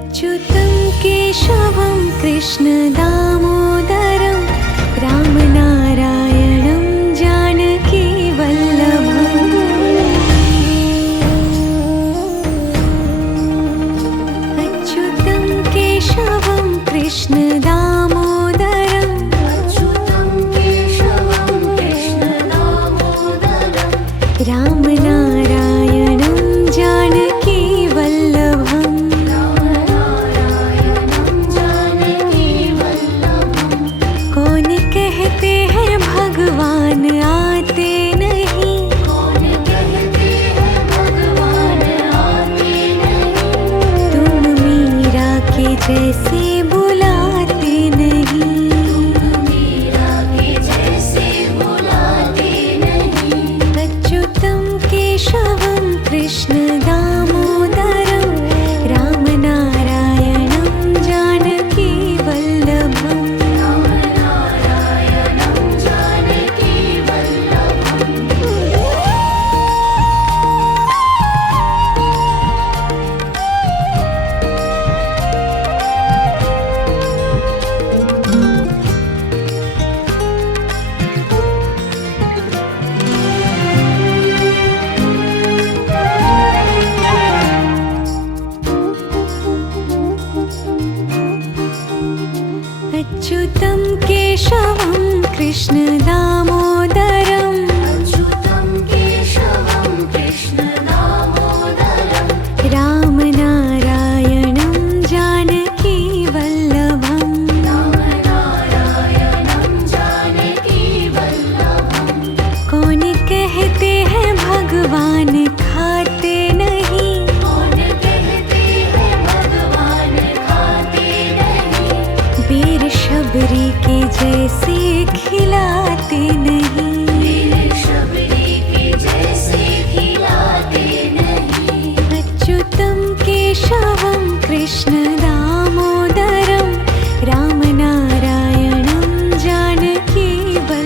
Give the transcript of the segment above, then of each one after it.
अच्युतं केशवं कृष्णदामोदरं रामनारायणं जानकीवल्लभम्। अच्युतं केशवं कृष्णदामोदरं रामनारायणं जानकीवल्लभम्। कौन कहते हैं भगवान आते नहीं, तुम मीरा के जैसे बुलाते नहीं। अच्युतं केशवं कृष्णदामोदरं रामनारायणं जानकीवल्लभम्। अच्युतं केशवं कृष्णदामोदरं रामनारायणं जानकीवल्लभम्। कौन कहते हैं भगवान खाते नहीं, बेर शबरी के जैसे खिलाते नहीं। अच्युतं केशवं कृष्णदामोदरं रामनारायणं जानकीवल्लभम्।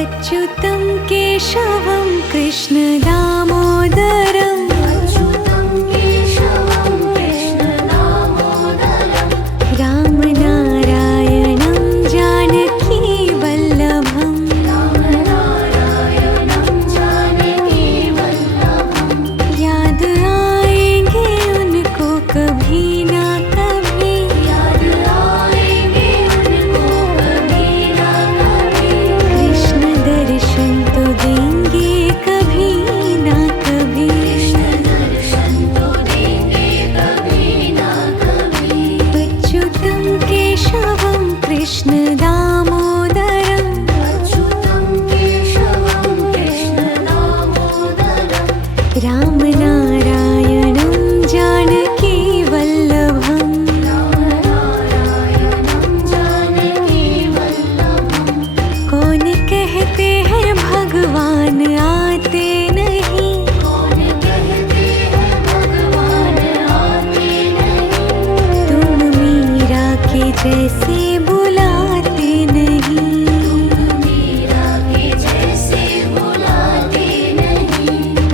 अच्युतं केशवं कृष्णदामोदरं रामनारायणं जानकीवल्लभम्। याद आएंगे उनको कभी ना कभी, कृष्ण दर्शन तो देंगे कभी ना कभी। अच्युतं केशवं कृष्णदामोदरं रामनारायणं जानकीवल्लभम्। कौन कहते हैं भगवान आते नहीं, तुम मीरा के जैसे बुलाते नहीं।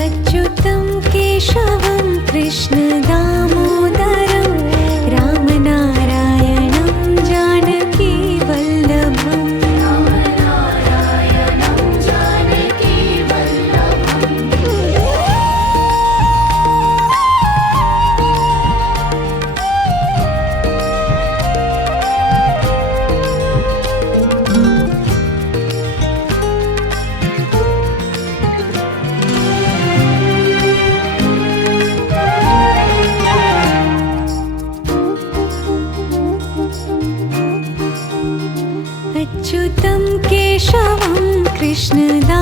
अच्युतं केशवं कृष्णदामोदरं रामनारायणं जानकीवल्लभम्। अच्युतं केशवं कृष्णदामोदरं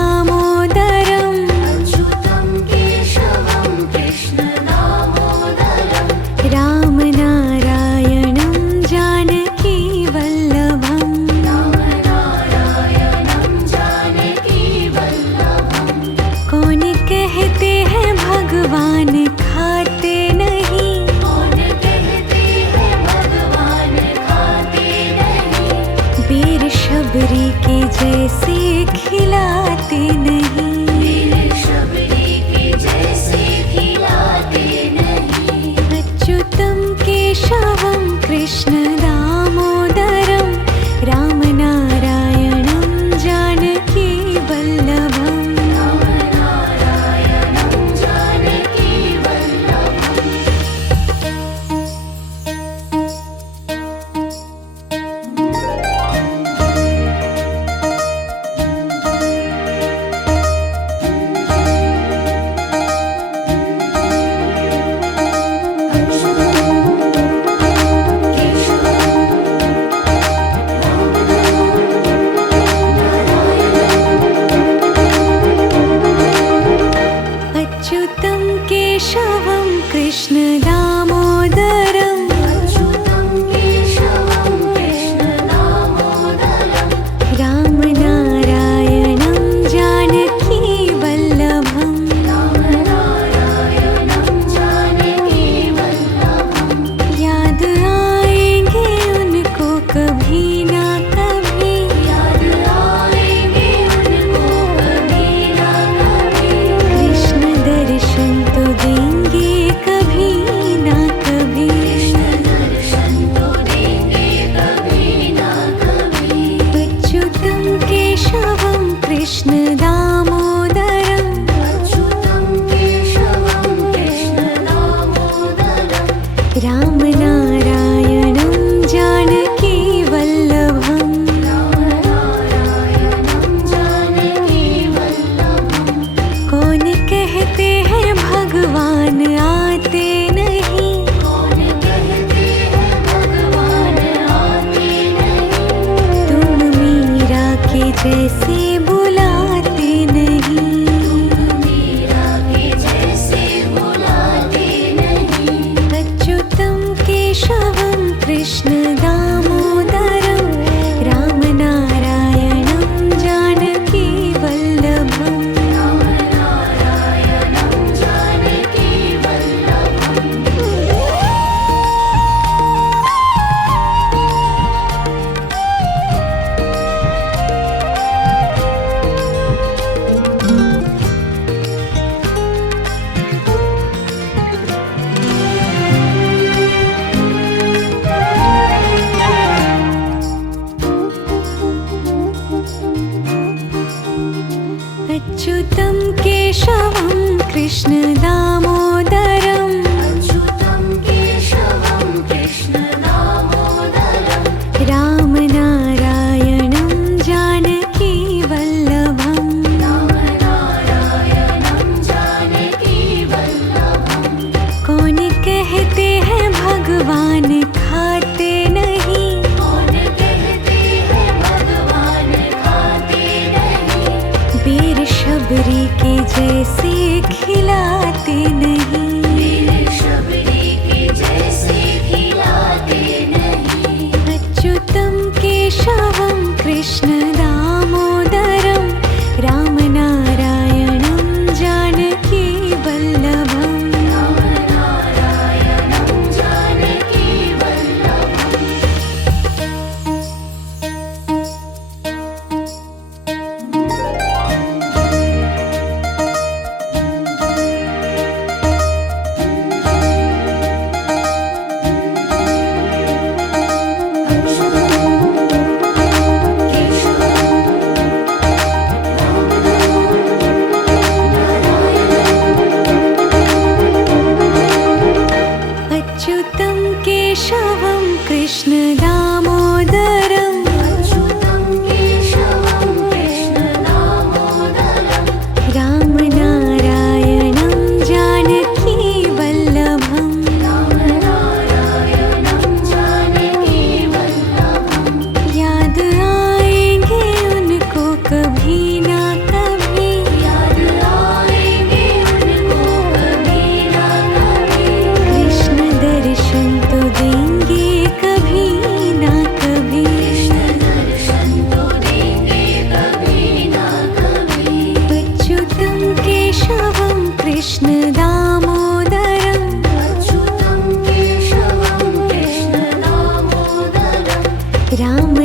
कृष्ण दामोदरं रामनारायणं जानकी वल्लभम् अच्युतं केशवं कृष्ण दामोदरं रामनारायणं जानकी वल्लभम् याद आएंगे उनको कभी ना कभी कृष्ण दर्शन तो देंगे कभी ना कभी अच्युतं केशवं कृष्ण दामोदरं रामनारायणं जानकी वल्लभम् कौन कहते हैं भगवान आते नहीं तुम मीरा के जैसे बुलाते नहीं अच्युतं केशवं कृष्ण दामोदरं रामनारायणं जानकी वल्लभम् अच्युतं केशवं कृष्ण दामोदरं रामनारायणं जानकी वल्लभम् कौन कहते हैं भगवान खाते नहीं बेर शबरी के जैसे खिलाते नहीं अच्युतं केशवं कृष्ण दामोदरं रामनारायणं जानकी वल्लभम् अच्युतं केशवं कृष्ण दामोदरं रामनारायणं जानकी वल्लभम् याद आएंगे उनको कभी ना कभी कृष्ण दर्शन तो देंगे कभी ना कभी अच्युतं केशवं कृष्ण दामोदरं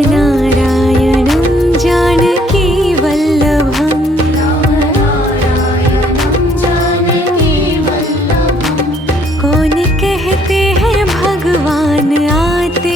रामनारायणं जानकी वल्लभम् कौन कहते हैं भगवान आते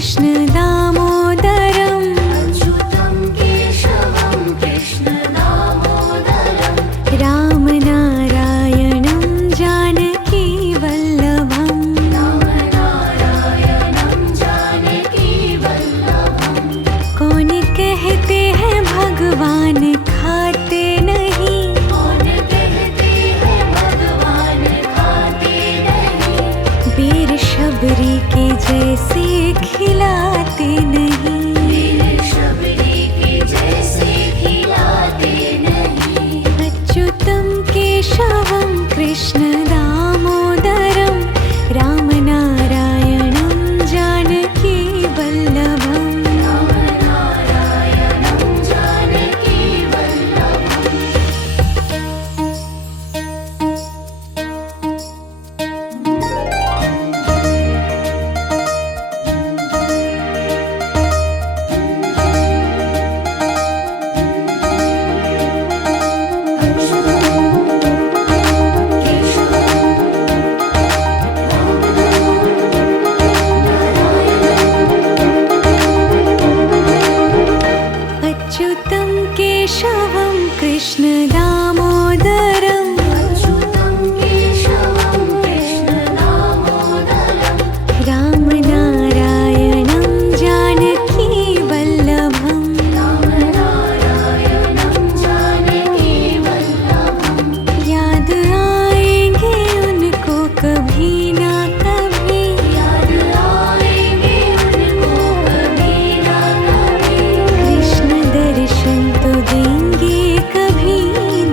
कृष्ण दामोदरम् अच्युतं केशवं कृष्ण दामोदरं रामनारायणं जानकी वल्लभम् रामनारायणं जानकी वल्लभं कौन कहते हैं भगवान खाते नहीं कौन कहते हैं भगवान खाते नहीं वीर शबरी के जैसे खिलाते नहीं वीर शबरी के जैसे खिलाते नहीं अच्युतं केशवं कृष्ण दामोदरं रामनारायणं जानकी वल्लभम् रामनारायणं जानकी वल्लभम् अच्युतं केशवं कृष्ण दामोदरम् अच्युतं केशवं कृष्ण दामोदरं रामनारायणं जानकी वल्लभम् रामनारायणं जानकी वल्लभं याद आएंगे उनको कभी ना कभी याद आएंगे उनको कभी ना कभी कृष्ण दर्शन तो देंगे कभी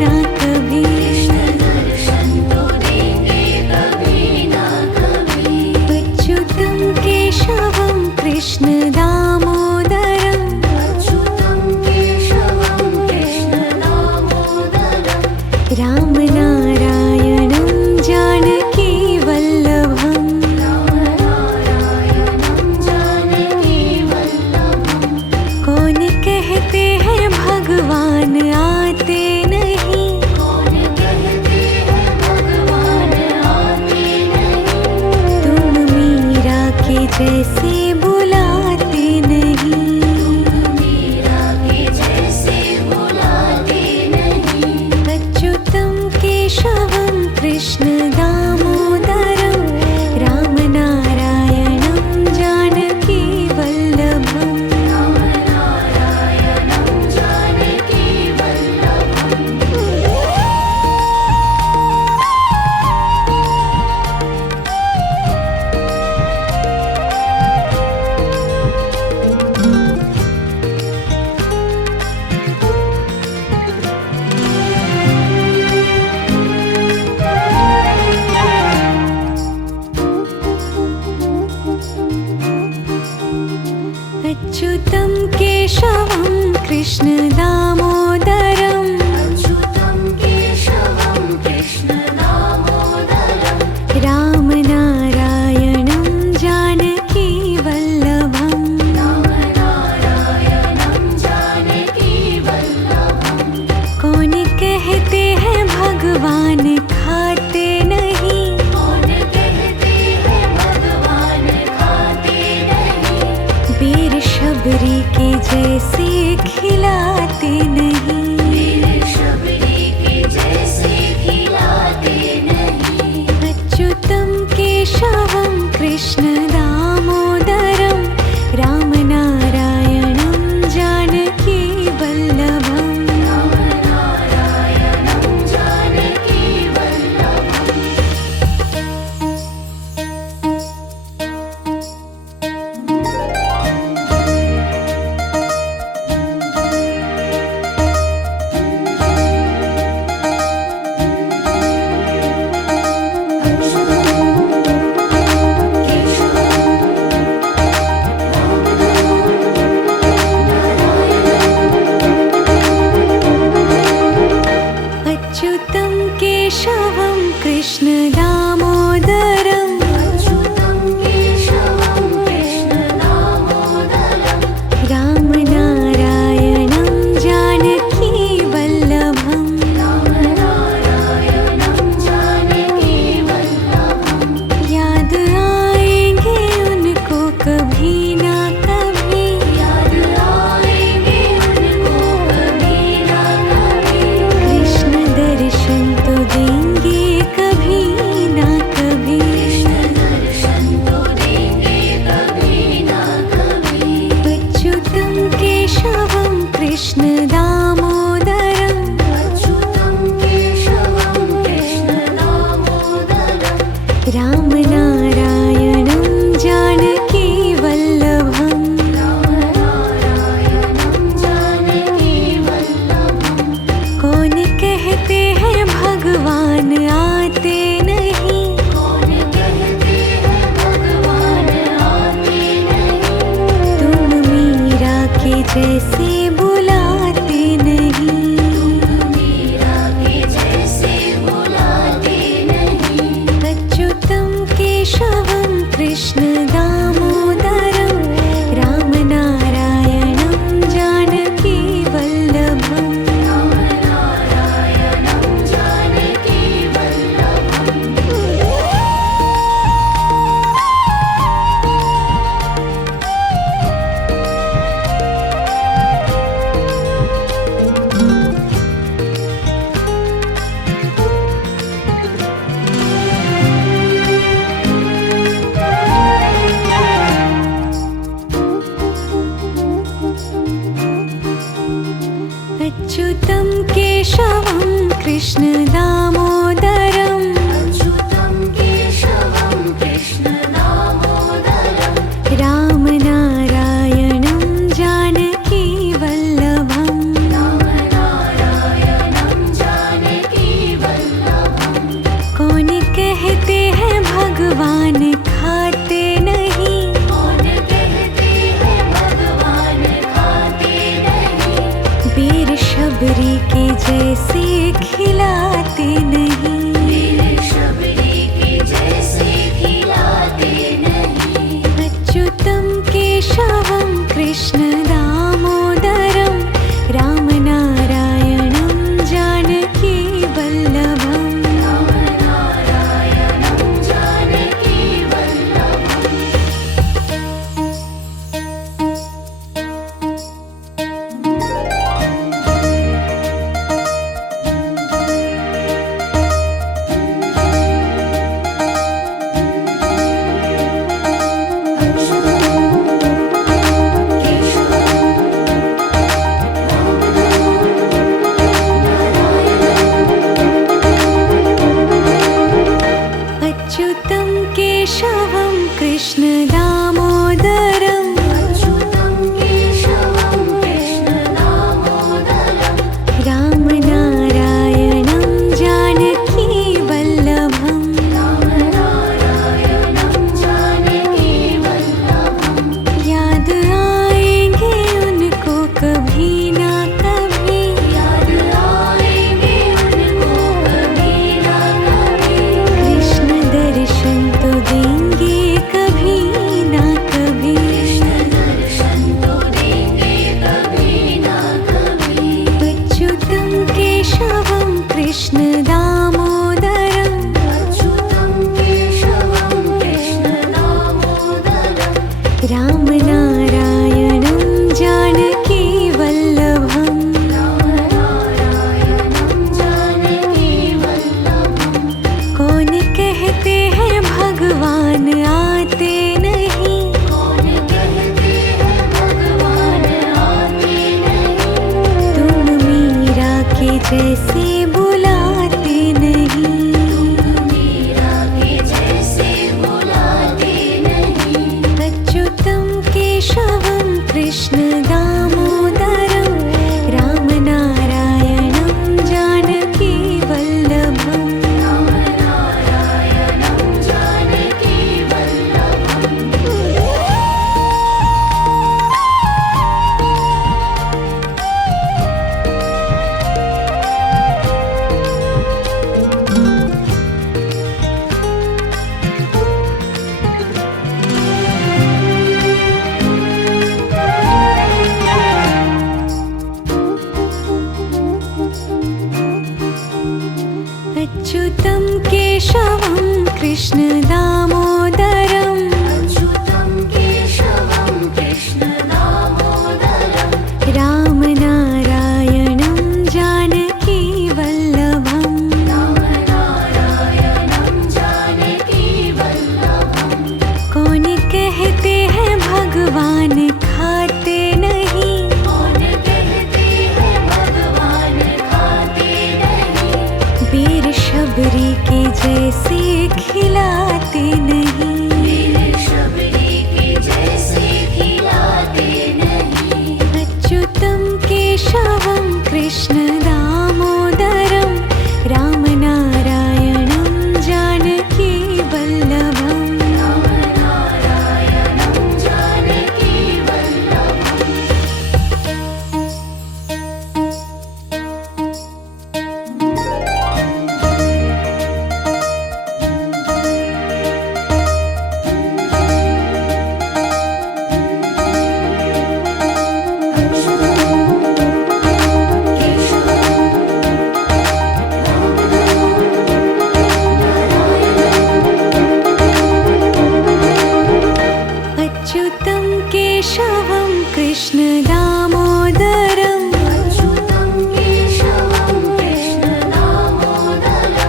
ना कभी कृष्ण दर्शन तो देंगे कभी ना कभी अच्युतं केशवं कृष्ण दामोदरम् अच्युतं केशवं कृष्ण दामोदरं रामनारायणं जानकी वल्लभम् रामनारायणं जानकी वल्लभं कौन कहते हैं भगवान आते नहीं कौन कहते हैं भगवान आते नहीं तुम मीरा के जैसे बुलाते नहीं मीरा के जैसे बुलाते नहीं अच्युतं केशवं कृष्ण दामोदरं रामनारायणं जानकी वल्लभम् रामनारायणं जानकी वल्लभम् अच्युतं केशवं कृष्ण दामोदरम् अच्युतं केशवं कृष्ण दामोदरं रामनारायणं जानकी वल्लभम् रामनारायणं जानकी वल्लभं कौन कहते हैं भगवान खाते नहीं कौन कहते हैं भगवान खाते नहीं वीर शबरी के जैसे खिलाते नहीं वीर शबरी के जैसे खिलाते नहीं अच्युतं केशवं कृष्ण दामोदरं रामनारायणं जानकी वल्लभम् रामनारायणं जानकी वल्लभम् केशवं कृष्ण दामोदरम् अच्युतं केशवं कृष्ण दामोदरम् रामनारायणं जानकी वल्लभम् रामनारायणं जानकी वल्लभम् कौन कहते हैं भगवान आते नहीं कौन कहते हैं भगवान आते नहीं तुम मीरा के जैसे बुलाते नहीं मीरा के जैसे बुलाते नहीं अच्युतं केशवं कृष्ण दामोदरं रामनारायणं जानकी वल्लभम् रामनारायणं जानकी वल्लभम् अच्युतं केशवं कृष्ण दामोदरम् अच्युतं केशवं कृष्ण दामोदरम् रामनारायणं जानकी वल्लभम् रामनारायणं जानकी वल्लभम् कौन कहते हैं भगवान खाते नहीं कौन कहते हैं भगवान खाते नहीं वीर शबरी के जैसे खिलाते नहीं वीर शबरी के जैसे खिलाते नहीं अच्युतं केशवं कृष्ण दामोदरं रामनारायणं जानकी वल्लभम् रामनारायणं जानकी वल्लभम् अच्युतं केशवं कृष्ण दामोदरम् अच्युतं केशवं कृष्ण दामोदरम् रामनारायणं जानकी वल्लभम् रामनारायणं जानकी वल्लभम् याद आएंगे उनको कभी ना कभी याद आएंगे उनको कभी ना कभी कृष्ण दर्शन तो देंगे कभी ना कभी कृष्ण दर्शन तो देंगे कभी ना कभी अच्युतं केशवं कृष्ण दामोदरम् अच्युतं केशवं कृष्ण दामोदरम् रामनारायणं जानकी वल्लभम् रामनारायणं जानकी वल्लभम् कौन कहते हैं भगवान आते नहीं कौन कहते हैं भगवान आते नहीं तुम मीरा के जैसे बुलाते नहीं मीरा के जैसे बुलाते नहीं अच्युतं केशवं कृष्ण दामोदरं रामनारायणं जानकी वल्लभम् रामनारायणं जानकी वल्लभम् अच्युतं केशवं कृष्ण दामोदरम् अच्युतं केशवं कृष्ण दामोदरम् रामनारायणं जानकी वल्लभम् रामनारायणं जानकी वल्लभम् कौन कहते हैं भगवान खाते नहीं कौन कहते केशवं कृष्णदामोदरं रामनारायणं जानकी वल्लभम् रामनारायणं जानकी वल्लभम् अच्युतं केशवं कृष्णदामोदरं अच्युतं केशवं कृष्णदामोदरं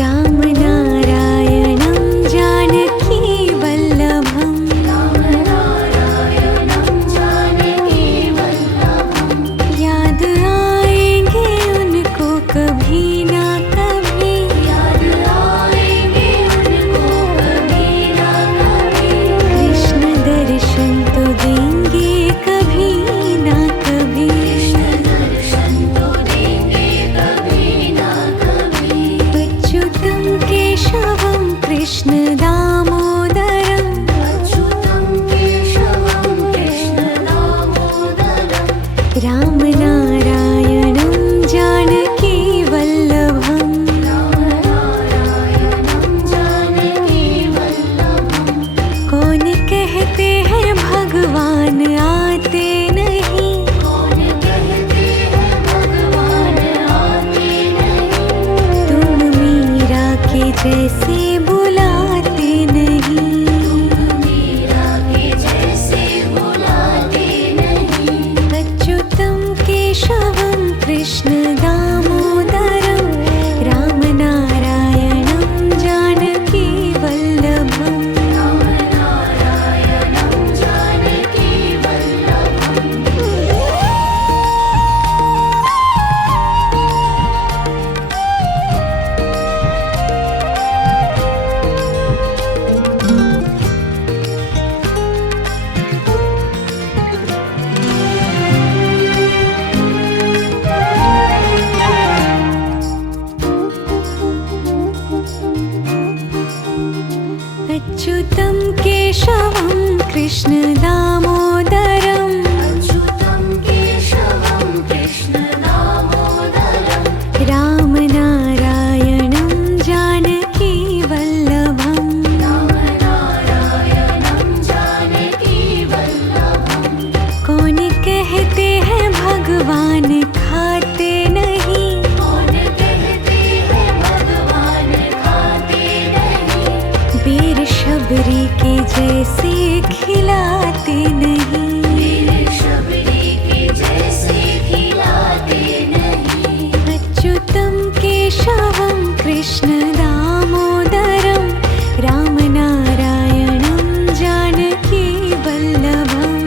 रामनारायणं जानकी वल्लभम् रामनारायणं जानकी वल्लभम् याद आएंगे उनको कभी ना कभी याद आएंगे उनको कभी ना कभी कृष्ण दर्शन तो देंगे कभी ना कभी कृष्ण दर्शन तो देंगे कभी ना कभी अच्युतं केशवं कृष्णदामोदरं अच्युतं केशवं कृष्णदामोदरं रामनारायणं जानकी वल्लभम् रामनारायणं जानकी वल्लभम् कौन कहते हैं भगवान आते नहीं कौन कहते हैं भगवान आते नहीं तुम मीरा के जैसे बुलाते नहीं मीरा के जैसे बुलाते नहीं अच्युतं केशवं कृष्णदामोदरं रामनारायणं जानकी वल्लभम् रामनारायणं जानकी वल्लभम् अच्युतं केशवं कृष्णदामोदरं अच्युतं केशवं कृष्णदामोदरं रामनारायणं जानकी वल्लभम् रामनारायणं जानकी वल्लभम् कौन कहते हैं भगवान खाते नहीं कौन कहते हैं भगवान खाते नहीं वीर शबरी के जैसे खिलाते नहीं मेरे शबरी के जैसे खिलाते नहीं अच्युतं केशवं कृष्णदामोदरं रामनारायणं जानकी वल्लभम्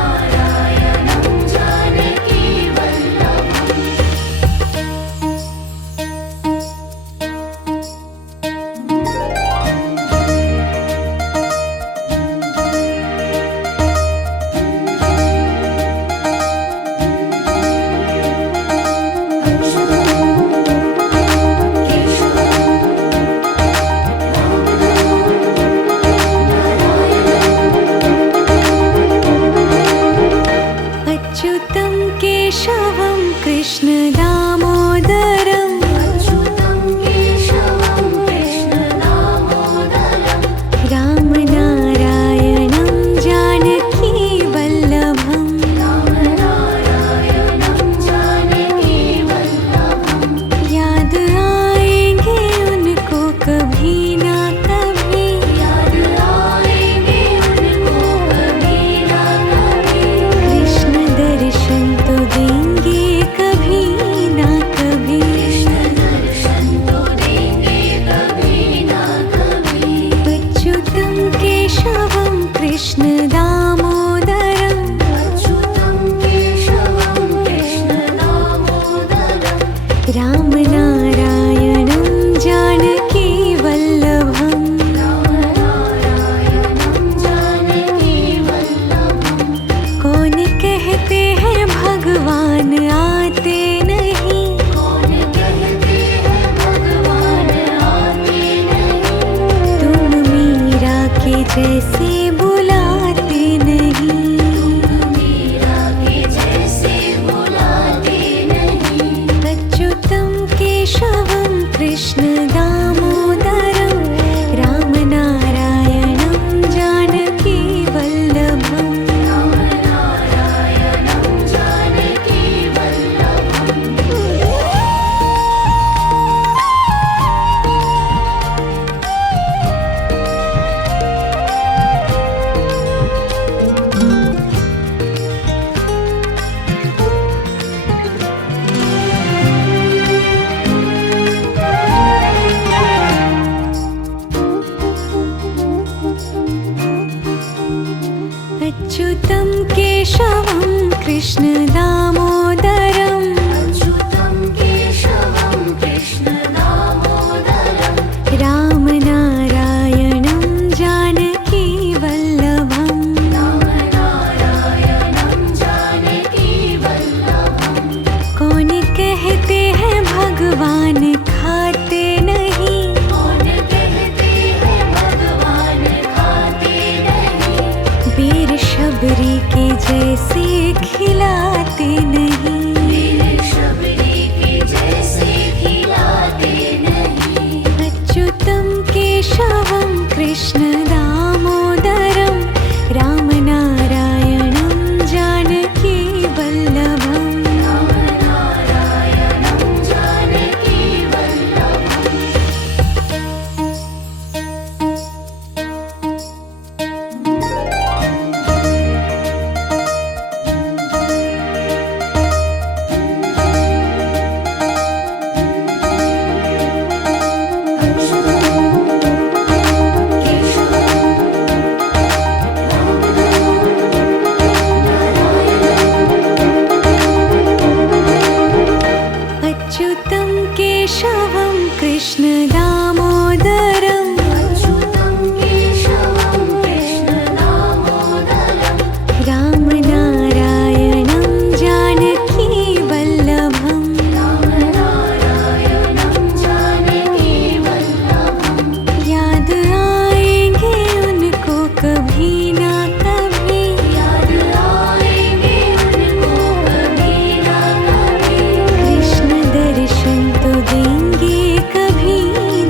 रामनारायणं जानकी वल्लभम् केशवं अच्युतं केशवं कृष्ण दामोदरम् अच्युतं केशवं कृष्ण दामोदरं रामनारायणं जानकी वल्लभम् रामनारायणं जानकी वल्लभं कौन कहते हैं भगवान खाते नहीं कौन कहते हैं भगवान खाते नहीं वीर शबरी के जैसे खिलाते नहीं वीर शबरी के जैसे खिलाते नहीं अच्युतं केशवं कृष्ण दामोदरं रामनारायणं जानकी वल्लभम् रामनारायणं जानकी वल्लभम् अच्युतं केशवं कृष्ण दामोदरम् अच्युतं केशवं कृष्ण दामोदरं रामनारायणं जानकी वल्लभम् रामनारायणं जानकी वल्लभं याद आएंगे उनको कभी ना कभी याद आएंगे उनको कभी ना कभी कृष्ण दर्शन तो देंगे कभी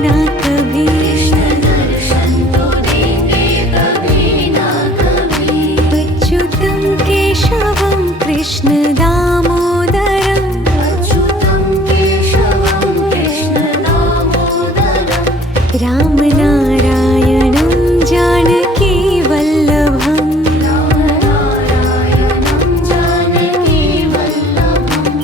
ना कभी कृष्ण दर्शन तो देंगे कभी ना कभी अच्युतं केशवं कृष्ण दामोदरम् अच्युतं केशवं कृष्ण दामोदरं रामनारायणं जानकी वल्लभम् रामनारायणं जानकी वल्लभं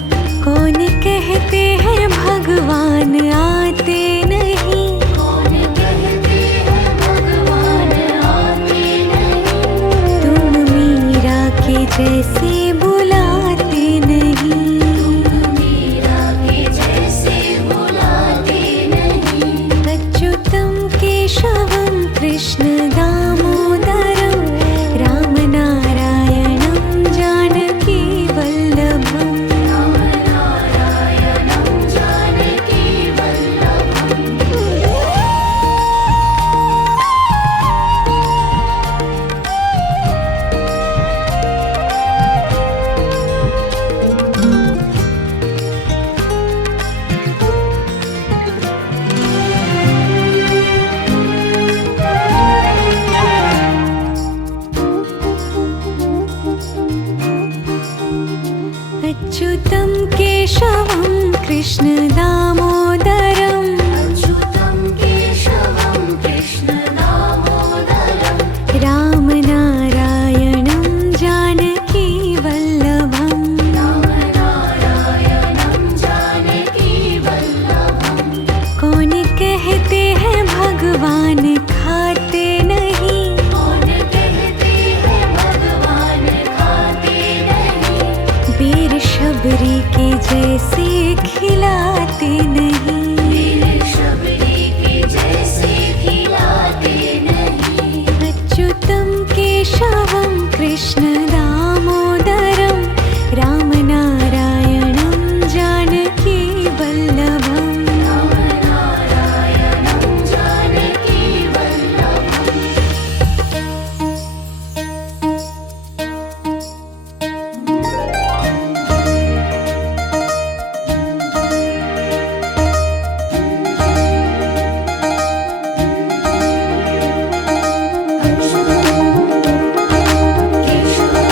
कौन कहते हैं भगवान आते नहीं कौन कहते हैं भगवान आते नहीं तुम मीरा के जैसे बुलाते नहीं मीरा के जैसे बुलाते नहीं अच्युतं केशवं कृष्ण दामोदरं रामनारायणं जानकी वल्लभम् रामनारायणं जानकी वल्लभम् अच्युतं केशवं कृष्ण दामोदरम् अच्युतं केशवं कृष्ण दामोदरं रामनारायणं जानकी वल्लभम् रामनारायणं जानकी वल्लभं कौन कहते हैं भगवान खाते नहीं कौन कहते हैं भगवान खाते नहीं वीर शबरी के जैसे खिलाते नहीं वीर शबरी के जैसे खिलाते नहीं अच्युतं केशवं कृष्ण दामोदरं रामनारायणं जानकी वल्लभम् रामनारायणं जानकी वल्लभम् केशवं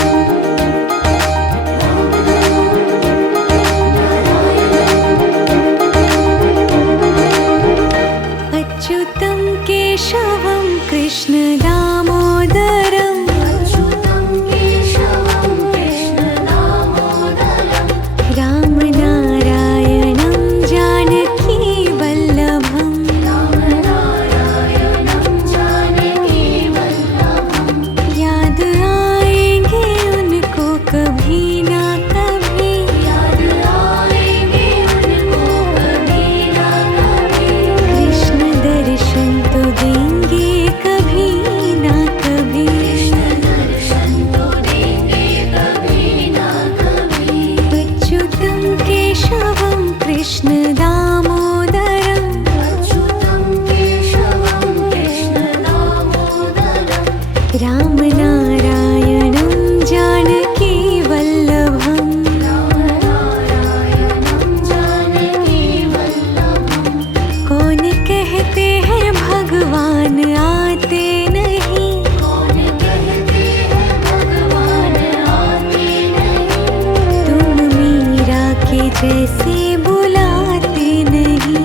जैसे बुलाते नहीं।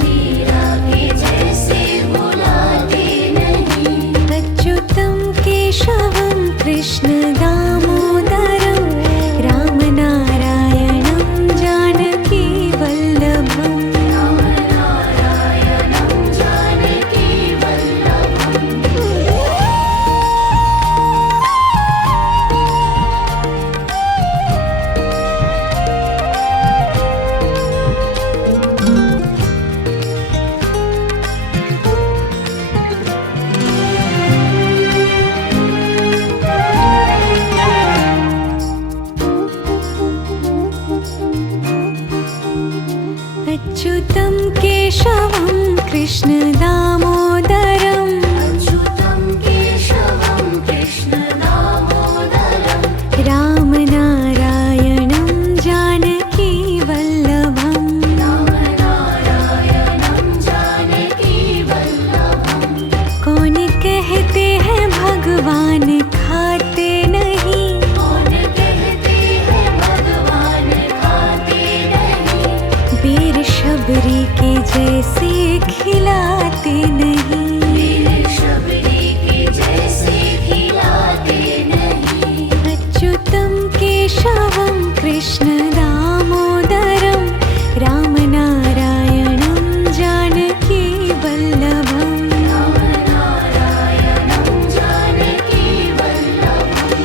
मीरा के जैसे बुलाते नहीं। अच्युतं केशवं कृष्ण दामोदरं रामनारायणं जानकी वल्लभम्। रामनारायणं जानकी वल्लभम्। अच्युतं केशवं कृष्ण दामोदरं अच्युतं केशवं कृष्ण दामोदरं। रामनारायणं जानकी वल्लभम्। रामनारायणं जानकी वल्लभम्। कौन कहते हैं भगवान खाते नहीं। कौन कहते हैं भगवान खाते नहीं। बेर शबरी के जैसे खिलाते नहीं। वीर शबरी के जैसे खिलाते नहीं। अच्युतं केशवं कृष्ण दामोदरं रामनारायणं जानकी वल्लभम्। रामनारायणं जानकी वल्लभम्।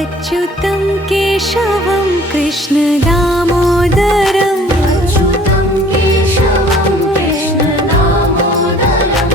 अच्युतं केशवं कृष्ण दामोदरं अच्युतं केशवं कृष्ण दामोदरं।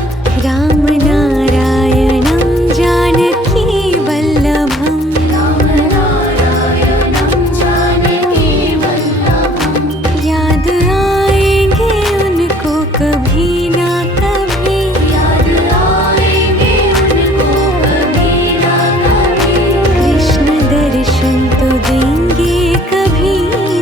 रामनारायणं जानकी वल्लभम्। रामनारायणं जानकी वल्लभम्। याद आएंगे उनको कभी ना कभी। याद आएंगे उनको कभी ना कभी। कृष्ण दर्शन तो देंगे कभी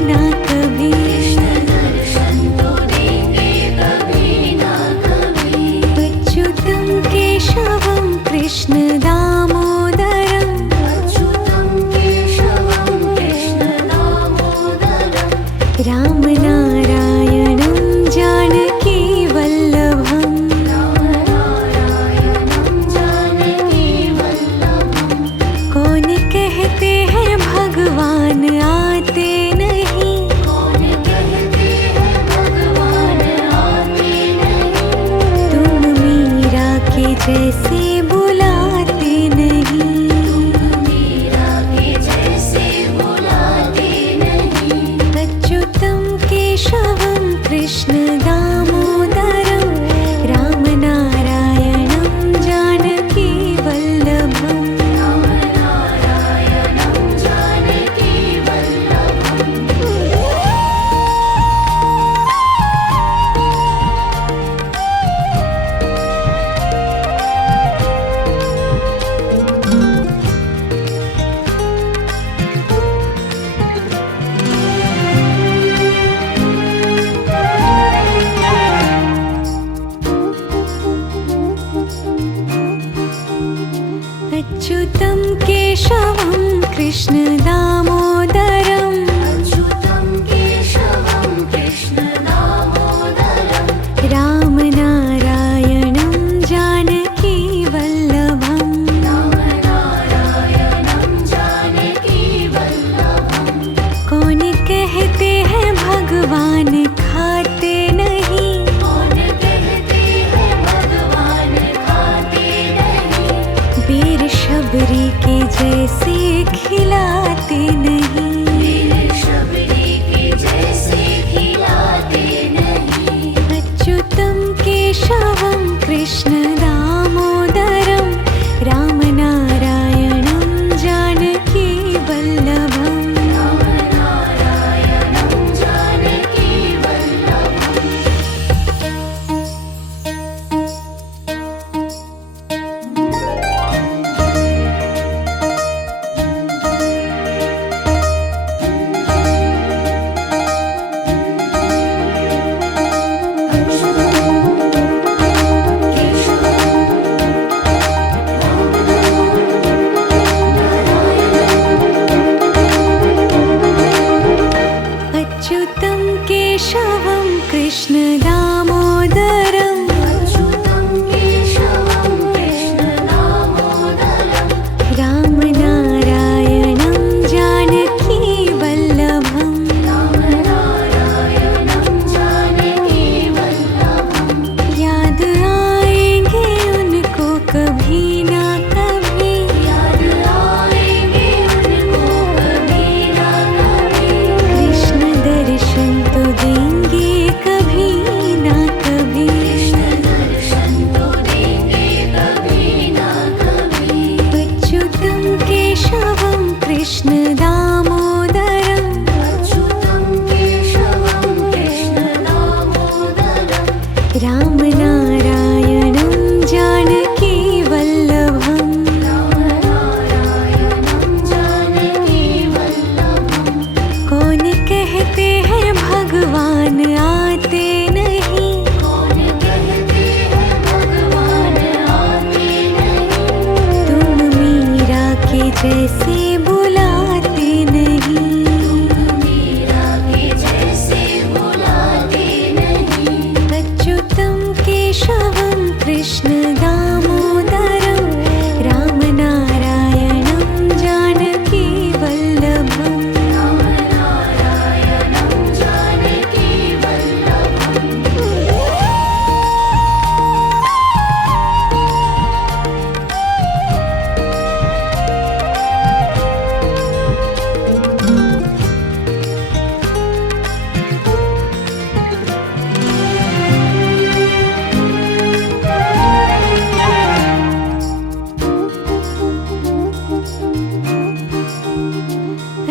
ना कभी। कृष्ण दर्शन तो देंगे कभी ना कभी। अच्युतं केशवं कृष्ण दामोदरं अच्युतं केशवं कृष्ण दामोदरं। रामनारायणं जानकी वल्लभम्। रामनारायणं जानकी वल्लभम्। कौन कहते हैं भगवान आते नहीं। कौन कहते हैं भगवान आते नहीं। तुम मीरा के जैसे बुलाते नहीं। मीरा के जैसे बुलाते नहीं। अच्युतं केशवं कृष्ण दामोदरं रामनारायणं जानकी वल्लभम्। रामनारायणं जानकी वल्लभम्। अच्युतं केशवं कृष्ण दामोदरं अच्युतं केशवं कृष्ण दामोदरं। रामनारायणं जानकी वल्लभम्। रामनारायणं जानकी वल्लभम्। कौन कहते हैं भगवान खाते नहीं। कौन कहते हैं भगवान खाते नहीं। बेर शबरी के जैसे खिलाते नहीं। वीर शबरी के जैसे खिलाते नहीं। अच्युतं केशवं कृष्ण दामोदरं रामनारायणं जानकी वल्लभम्। रामनारायणं जानकी वल्लभम्। कौन कहते हैं भगवान आते नहीं, कौन कहते हैं भगवान आते नहीं, तुम मीरा के जैसे बुलाते नहीं, मीरा के जैसे बुलाते नहीं। अच्युतम केशवम कृष्ण दामोदरम राम नारायणं जानकी वल्लभम। राम नारायणं जानकी वल्लभम्।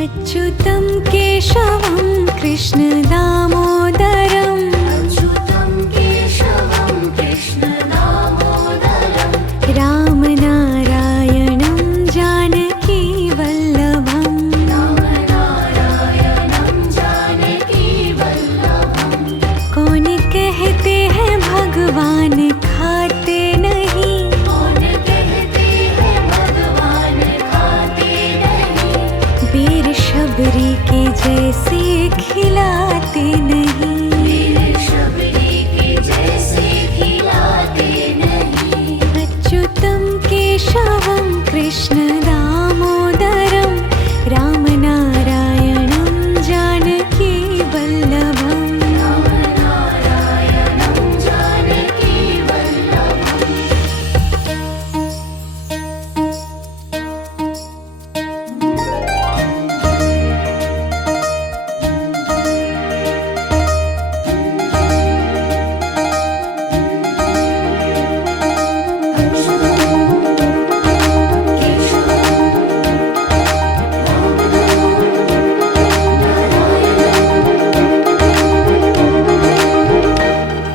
अच्युतं केशवं कृष्ण दामोदरं अच्युतं केशवं कृष्ण दामोदरम्। राम नारायणं जानकी वल्लभम्। राम नारायणं जानकी वल्लभम्। कौन कहते हैं भगवान खाते नहीं, कौन कहते हैं भगवान खाते नहीं, वीर शबरी के जैसे खिलाते नहीं, वीर शबरी के जैसे खिलाते नहीं। अच्युतं केशवं कृष्ण दामोदरं राम नारायणं जानकी वल्लभम्। राम नारायणं जानकी वल्लभम्।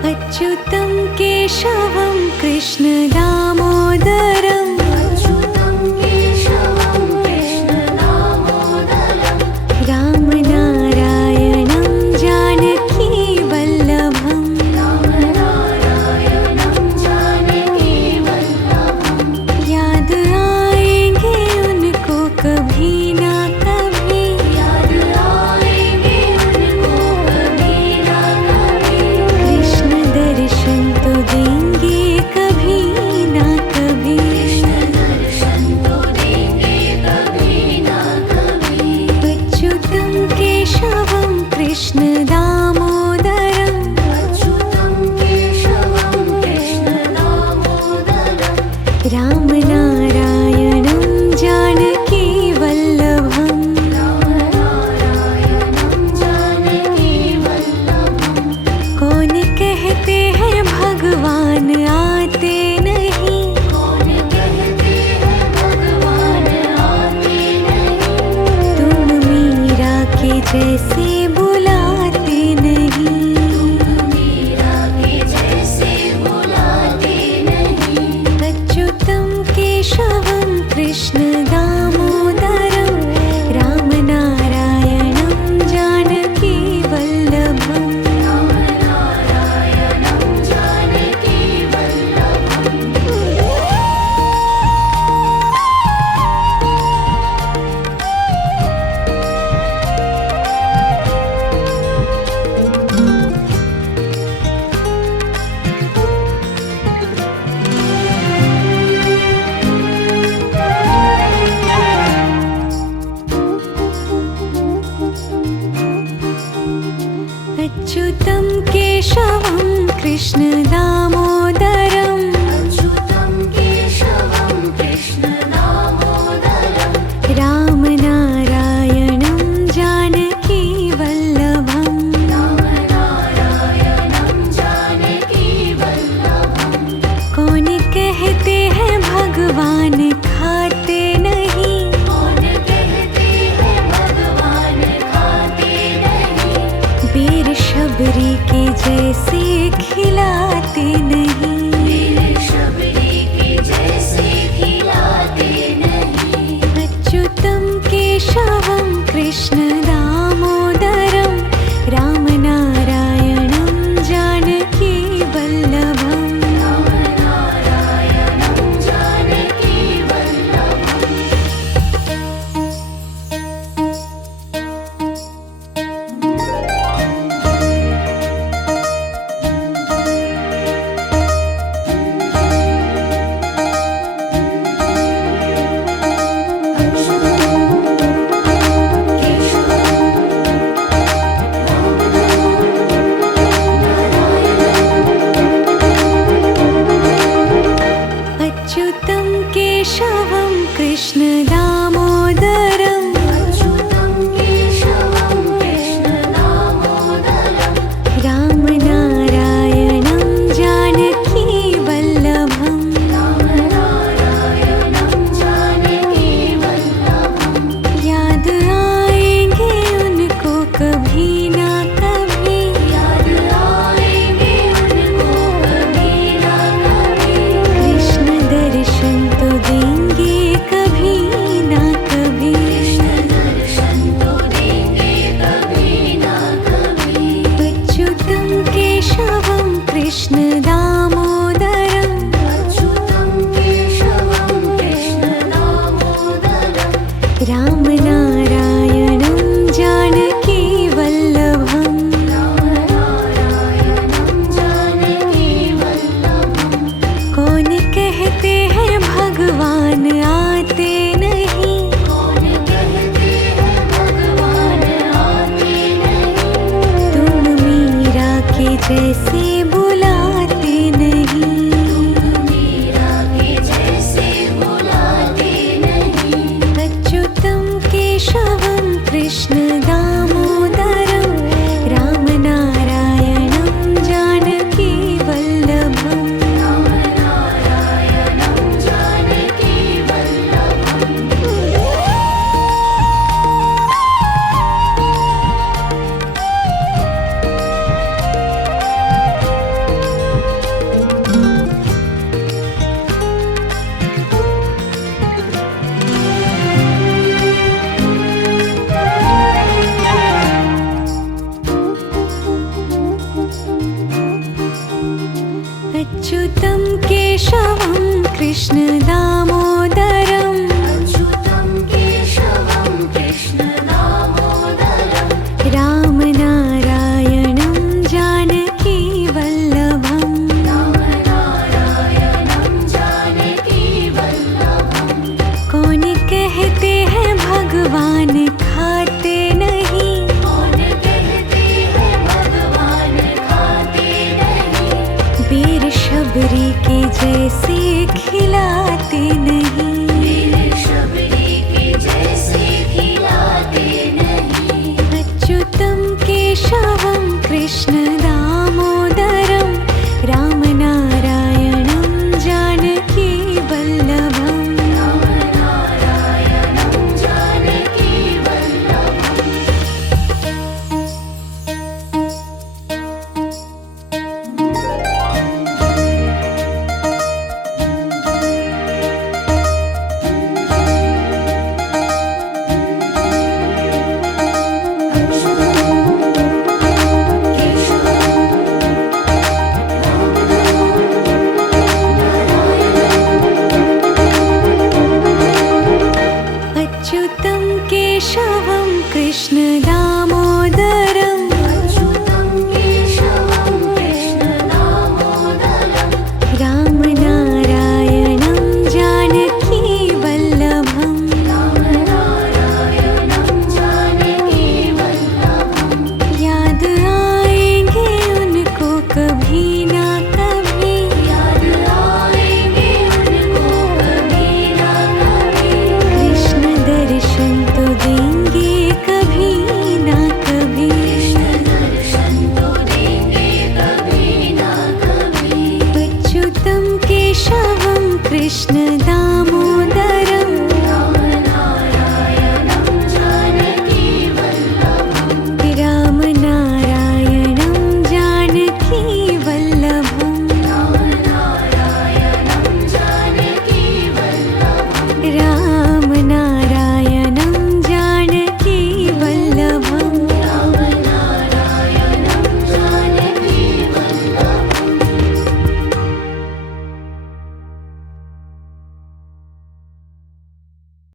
अच्युतं केशवं कृष्ण दामोदरं अच्युतं केशवं कृष्ण दामोदरम्। राम नारायणं जानकी वल्लभम्। राम नारायणं जानकी वल्लभम्। याद आएंगे उनको कभी ना कभी, याद आएंगे उनको कभी ना कभी, कृष्ण दर्शन तो देंगे कभी ना कभी। कृष्ण दर्शन तो देंगे कभी ना कभी। अच्युतं केशवं कृष्ण दामोदरं अच्युतं केशवं कृष्ण दामोदरम्। राम नारायणं जानकी वल्लभम्। राम नारायणं जानकी वल्लभम्। कौन कहते हैं भगवान आते नहीं, कौन कहते हैं भगवान आते नहीं, तुम मीरा के जैसे बुलाते नहीं, मीरा के जैसे बुलाते नहीं। अच्युतं केशवं कृष्ण दामोदरं राम नारायणं जानकी वल्लभम्। राम नारायणं जानकी वल्लभम्। अच्युतं केशवं कृष्ण दामोदरं अच्युतं केशवं कृष्ण दामोदरम्। राम नारायणं जानकी वल्लभम्। राम नारायणं जानकी वल्लभम्। कौन कहते हैं भगवान खाते नहीं, कौन कहते हैं भगवान खाते नहीं, वीर शबरी के जैसे खिलाते नहीं, वीर शबरी के जैसे खिलाते नहीं। अच्युतं केशवं कृष्ण दामोदरं जैसे बुलाते नहीं। मीरा के जैसे बुलाते नहीं। अच्युतं केशवं कृष्ण दामोदरं रामनारायणं जानकी वल्लभम्। रामनारायणं जानकी वल्लभम्। अच्युतं केशवं कृष्ण दामोदरं अच्युतं केशवं कृष्ण दामोदरं। रामनारायणं जानकी वल्लभम्। रामनारायणं जानकी वल्लभम्। कौन कहते हैं भगवान खाते नहीं। कौन कहते हैं भगवान खाते नहीं। वीर शबरी के जैसे खिलाते नहीं। वीर शबरी के जैसे खिलाते नहीं। अच्युतं केशवं कृष्ण दामोदरं